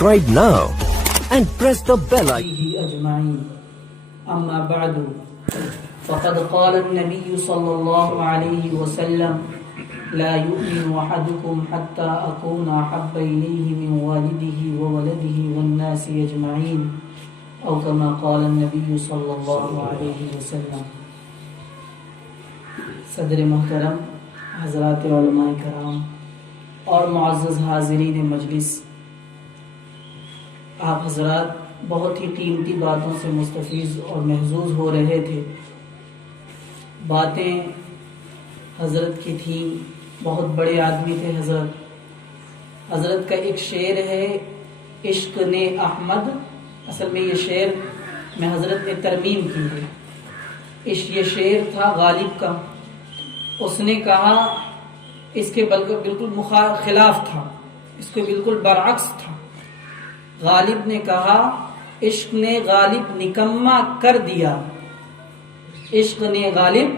Subscribe now and press the bell icon. أجمعين. أما بعد فقد قال النبي صلى الله عليه وسلم لا يؤمن أحدكم حتى أكون أحب إليه من والده وولده والناس أجمعين أو كما قال النبي صلى الله عليه وسلم. صدر محترم، حضرات علماء کرام اور معزز حاضرین مجلس، آپ حضرات بہت ہی قیمتی باتوں سے مستفیض اور محظوظ ہو رہے تھے. باتیں حضرت کی تھیں، بہت بڑے آدمی تھے حضرت کا ایک شعر ہے عشق نے احمد. اصل میں یہ شعر میں حضرت نے ترمیم کی ہے. یہ شعر تھا غالب کا. اس نے کہا، اس کے بالکل خلاف تھا، اس کے بالکل برعکس تھا. غالب نے کہا عشق نے غالب نکما کر دیا، عشق نے غالب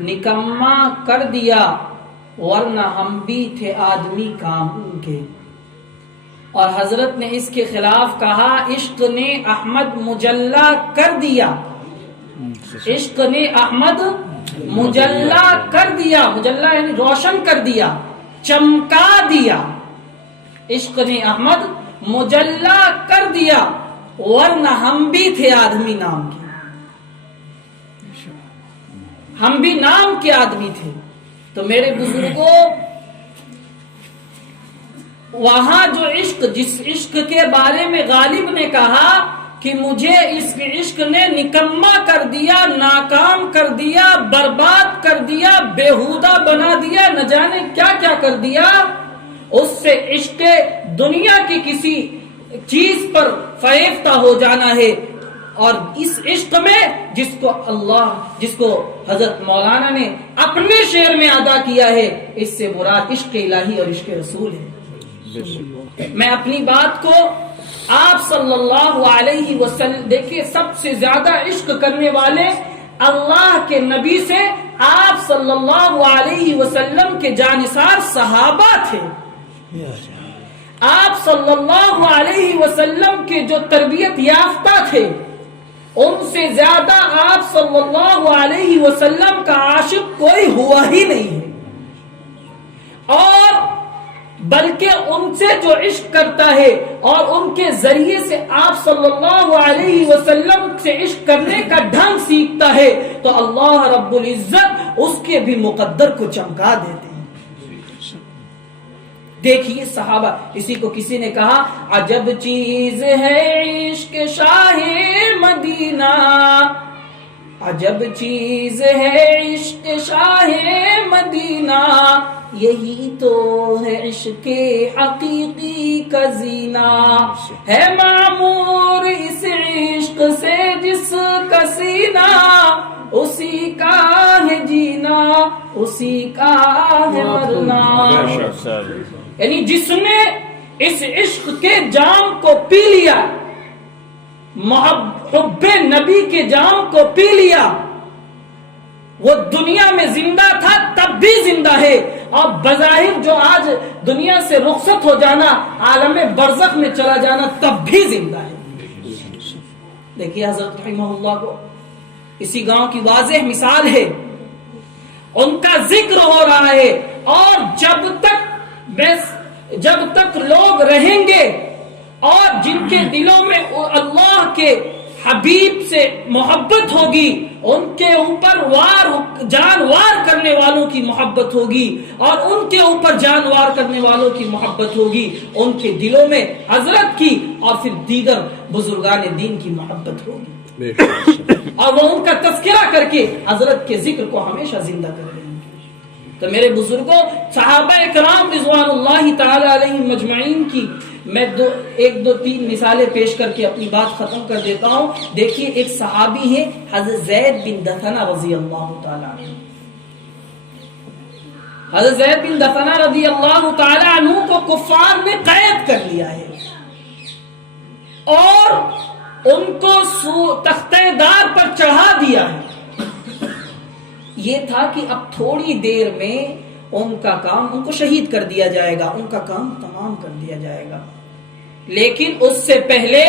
نکما کر دیا، ورنہ ہم بھی تھے آدمی کام کے. اور حضرت نے اس کے خلاف کہا عشق نے احمد مجلا کر دیا، عشق نے احمد مجلا کر دیا، مجلا یعنی روشن کر دیا، چمکا دیا. عشق نے احمد مجلا کر دیا، ورنہ ہم بھی تھے آدمی نام کے، ہم بھی نام کے آدمی تھے. تو میرے بزرگوں، وہاں جو عشق، جس عشق کے بارے میں غالب نے کہا کہ مجھے اس عشق نے نکما کر دیا، ناکام کر دیا، برباد کر دیا، بےہودہ بنا دیا، نہ جانے کیا کیا کر دیا، اس سے عشق دنیا کی کسی چیز پر فریفتہ ہو جانا ہے. اور اس عشق میں جس کو حضرت مولانا نے اپنے شعر میں ادا کیا ہے، اس سے مراد عشق الہی اور عشق رسول ہے. میں اپنی بات کو آپ صلی اللہ علیہ وسلم، دیکھیے سب سے زیادہ عشق کرنے والے اللہ کے نبی سے آپ صلی اللہ علیہ وسلم کے جانثار صحابہ تھے. آپ صلی اللہ علیہ وسلم کے جو تربیت یافتہ تھے، ان سے زیادہ آپ صلی اللہ علیہ وسلم کا عاشق کوئی ہوا ہی نہیں ہے. اور بلکہ ان سے جو عشق کرتا ہے اور ان کے ذریعے سے آپ صلی اللہ علیہ وسلم سے عشق کرنے کا ڈھنگ سیکھتا ہے، تو اللہ رب العزت اس کے بھی مقدر کو چمکا دیتے ہیں. دیکھیے صحابہ، اسی کو کسی نے کہا عجب چیز ہے عشق شاہ مدینہ، عجب چیز ہے عشق شاہ مدینہ، یہی تو ہے عشق حقیقی کا زینہ، ہے معمور اس عشق سے جس کا سینہ، اسی کا ہے جینا اسی کا ہے مرنا. یعنی جس نے اس عشق کے جام کو پی لیا، حب نبی کے جام کو پی لیا، وہ دنیا میں زندہ تھا تب بھی زندہ ہے، اور بظاہر جو آج دنیا سے رخصت ہو جانا، عالم برزخ میں چلا جانا، تب بھی زندہ ہے. دیکھیے حضرت رحمہ اللہ کو اسی گاؤں کی واضح مثال ہے. ان کا ذکر ہو رہا ہے، اور جب تک لوگ رہیں گے اور جن کے دلوں میں اللہ کے حبیب سے محبت ہوگی، ان کے اوپر جان وار کرنے والوں کی محبت ہوگی، اور ان کے اوپر جان وار کرنے والوں کی محبت ہوگی، ان کے دلوں میں حضرت کی اور پھر دیگر بزرگان دین کی محبت ہوگی، اور وہ ان کا تذکرہ کر کے حضرت کے ذکر کو ہمیشہ زندہ کر رہے ہیں. تو میرے بزرگوں، صحابہ کرام رضوان اللہ تعالی علیہم مجمعین کی میں ایک دو تین مثالیں پیش کر کے اپنی بات ختم کر دیتا ہوں. دیکھیے ایک صحابی ہے حضرت زید بن دثنہ رضی اللہ تعالی عنہ. حضرت زید بن دثنہ رضی اللہ تعالی عنہ کو کفار نے قید کر لیا ہے، اور ان کو تختہ دار پر چڑھا دیا ہے. یہ تھا کہ اب تھوڑی دیر میں ان کا کام، ان کو شہید کر دیا جائے گا، ان کا کام تمام کر دیا جائے گا. لیکن اس سے پہلے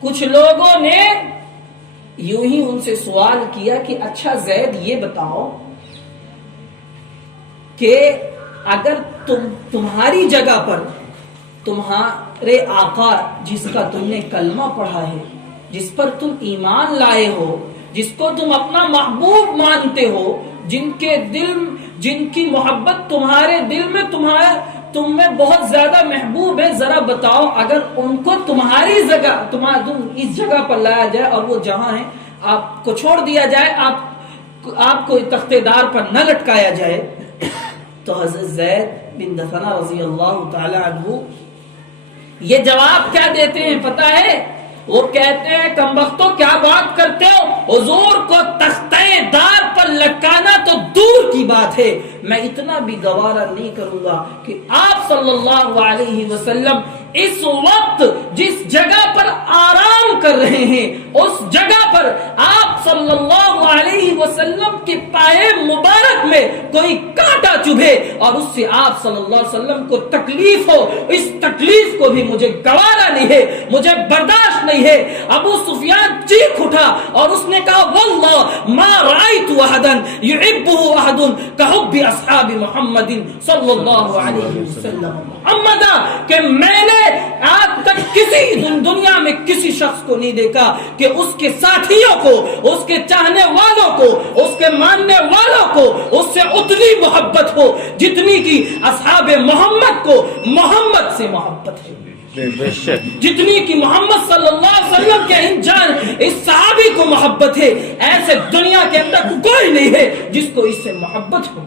کچھ لوگوں نے یوں ہی ان سے سوال کیا کہ اچھا زید یہ بتاؤ کہ اگر تمہاری جگہ پر تمہارے آقا جس کا تم نے کلمہ پڑھا ہے، جس پر تم ایمان لائے ہو، جس کو تم اپنا محبوب مانتے ہو، جن کی محبت تمہارے دل میں تم میں بہت زیادہ محبوب ہے، ذرا بتاؤ اگر ان کو تمہاری جگہ تم اس جگہ پر لایا جائے اور وہ جہاں ہیں آپ کو چھوڑ دیا جائے، آپ کو تختے دار پر نہ لٹکایا جائے، تو حضرت زید بن دثنہ رضی اللہ تعالی عنہ یہ جواب کیا دیتے ہیں پتہ ہے؟ وہ کہتے ہیں کمبختو کیا بات کرتے ہو، حضور کو تختے دار پر لٹکانا تو دور کی بات ہے، میں اتنا بھی گوارا نہیں کروں گا کہ آپ صلی اللہ علیہ وسلم اس وقت جس جگہ پر آرام کر رہے ہیں اس جگہ پر آپ صلی اللہ علیہ وسلم کے پائے مبارک میں کوئی کانٹا چبھے اور اس سے آپ صلی اللہ علیہ وسلم کو تکلیف ہو، اس تکلیف کو بھی مجھے گوارا نہیں ہے، مجھے برداشت نہیں ہے۔ ابو سفیان چیخ اٹھا اور اس نے کہا واللہ ما رأیت احدا يحبه احد كحب اصحاب محمد صلی اللہ علیہ وسلم محمد، کہ میں نے آج تک کسی دنیا میں کسی شخص کو نہیں دیکھا کہ اس کے ساتھیوں کو، اس کے چاہنے والوں کو، اس کے ماننے والوں کو اس سے اتنی محبت ہو جتنی کی اصحاب محمد کو محمد سے محبت ہے، جتنی کی محمد صلی اللہ علیہ وسلم کے اس صحابی کو محبت ہے۔ ایسے دنیا کے اندر کوئی نہیں ہے جس کو اس سے محبت ہو۔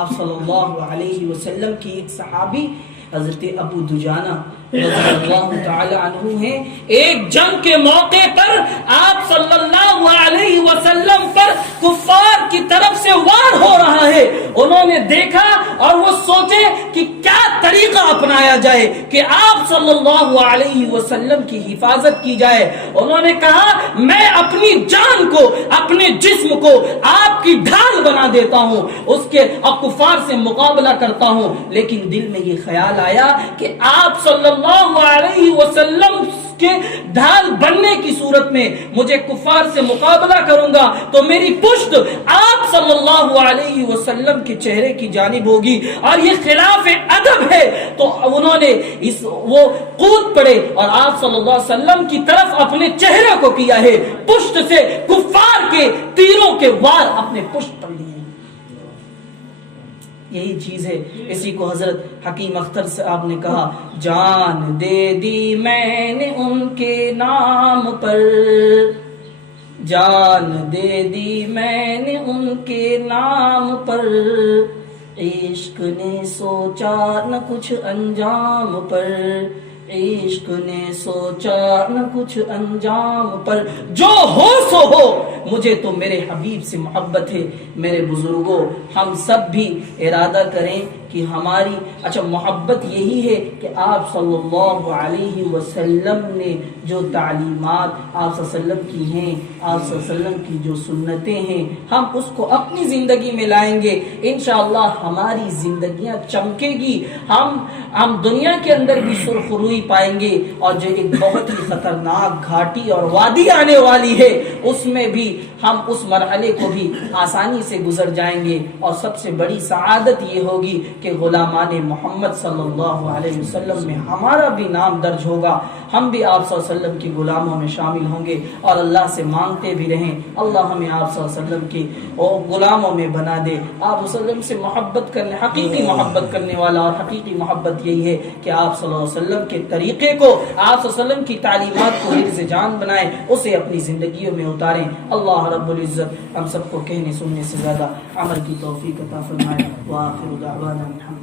آپ صلی اللہ علیہ وسلم کی ایک صحابی حضرت ابو دجانہ رضی اللہ تعالی عنہ ہیں، ایک جنگ کے موقع پر آپ صلی اللہ علیہ وسلم پر کفار کی طرف سے وار ہو رہا ہے، انہوں نے دیکھا اور وہ سوچے کہ کیا طریقہ اپنایا جائے کہ آپ صلی اللہ علیہ وسلم کی حفاظت کی جائے۔ انہوں نے کہا میں اپنی جان کو، اپنے جسم کو آپ کی ڈھال بنا دیتا ہوں، اس کے کفار سے مقابلہ کرتا ہوں، لیکن دل میں یہ خیال آیا کہ آپ صلی اللہ علیہ وسلم کے ڈھال بننے کی صورت میں مجھے کفار سے مقابلہ کروں گا تو میری پشت آپ صلی اللہ علیہ وسلم کے چہرے کی جانب ہوگی اور یہ خلاف ادب ہے، تو انہوں نے وہ کود پڑے اور آپ صلی اللہ علیہ وسلم کی طرف اپنے چہرے کو کیا ہے، پشت سے کفار کے تیروں کے وار اپنے پشت پر لیے۔ یہی چیز ہے، اسی کو حضرت حکیم اختر صاحب نے کہا جان دے دی میں نے ان کے نام پر، جان دے دی میں نے ان کے نام پر، عشق نے سوچا نہ کچھ انجام پر، عشق نے سوچا نہ کچھ انجام پر، جو ہو سو ہو مجھے تو میرے حبیب سے محبت ہے۔ میرے بزرگوں ہم سب بھی ارادہ کریں کہ ہماری محبت یہی ہے کہ آپ صلی اللہ علیہ وسلم نے جو تعلیمات آپ صلی اللہ علیہ وسلم کی ہیں، آپ صلی اللہ علیہ وسلم کی جو سنتیں ہیں، ہم اس کو اپنی زندگی میں لائیں گے، انشاءاللہ ہماری زندگیاں چمکے گی، ہم دنیا کے اندر بھی سرخروئی پائیں گے، اور جو ایک بہت ہی خطرناک گھاٹی اور وادی آنے والی ہے اس میں بھی ہم اس مرحلے کو بھی آسانی سے گزر جائیں گے، اور سب سے بڑی سعادت یہ ہوگی کہ غلامان محمد صلی اللہ علیہ وسلم میں ہمارا بھی نام درج ہوگا، ہم بھی آپ صلی اللہ علیہ وسلم کی غلاموں میں شامل ہوں گے، اور اللہ سے مانگتے بھی رہیں اللہ ہمیں آپ صلی اللہ علیہ وسلم کی غلاموں میں بنا دے۔ آپ صلی اللہ علیہ وسلم سے محبت کرنے، حقیقی محبت کرنے والا، اور حقیقی محبت یہی ہے کہ آپ صلی اللہ علیہ وسلم کے طریقے کو، آپ صلی اللہ علیہ وسلم کی تعلیمات کو حفظ جان بنائیں، اسے اپنی زندگیوں میں اتاریں۔ اللہ رب العزت ہم سب کو کہنے سننے سے زیادہ عمل کی توفیق عطا فرمائے۔ وآخر دعوانا الحمد